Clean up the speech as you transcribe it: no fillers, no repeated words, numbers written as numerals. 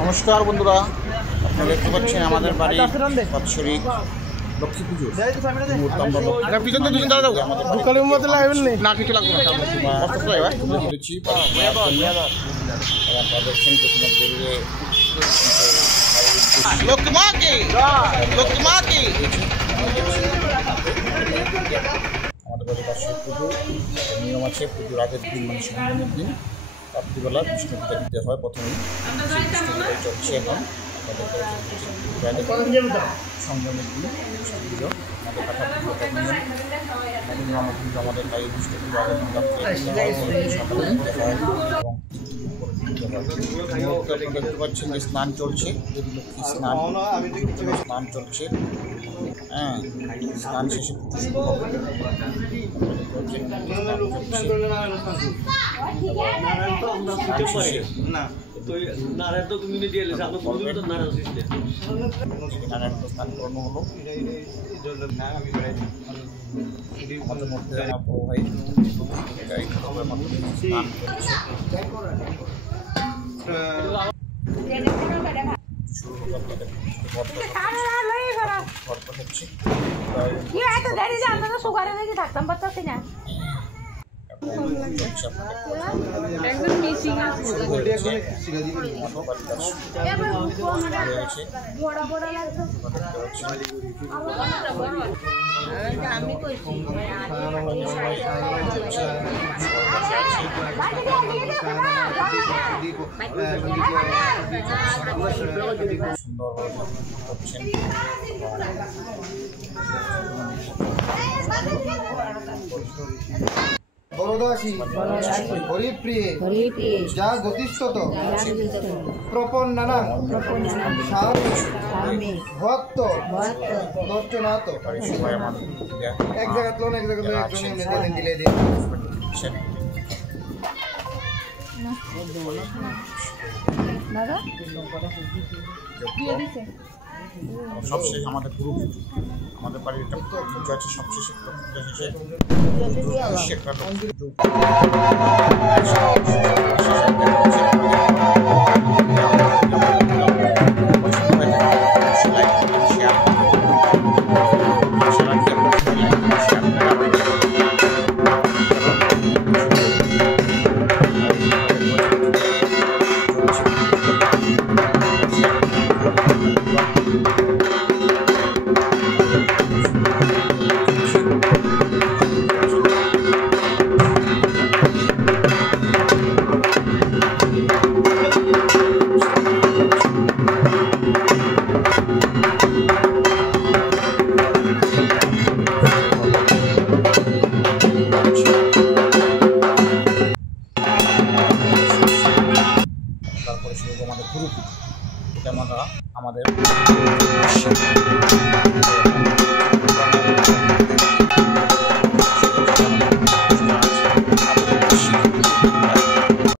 নমস্কার বন্ধুরা, আপনারা দেখতে পাচ্ছেন আমাদের বাড়ি বাৎসরিক লক্ষ্মী পুজো না কিছু লাগবে আমাদের বাড়ি বাৎসরিক পুজো নিয়ম আছে। পুজোর আগের দিন মানে সঙ্গমের দিন রাত্রিবেলা বিষ্ণু পূজা দিতে হয়। প্রথমেই বিষ্ণু পূজাই চলছে এখন সঙ্গমের দিন বিষ্ণু পুজো আমাদের কাটা পুজো আমাদের তাই বিষ্ণু পুজো আগের দিন সকালে দিতে হয় এবং দেখতে পাচ্ছেন যে স্নান চলছে, দেবী লক্ষ্মী স্নান চলছে। হ্যাঁ, স্নান শেষে নারায়ণ স্নান করানো হলো। আমাদের মধ্যে প্রবাহিত স্নান করছে। বরদাসী হরিপ্রিয়ে যা গতিষ্ঠত প্রপন্নানা ভক্ত দর্শনাথ এক জায়গা একজন দিলে দিন সবশেষ আমাদের গ্রুপ আমাদের বাড়ির একটা পুজো আছে। সবশেষে তারপরে শুরু আমাদের গ্রুপ, এটা আমাদের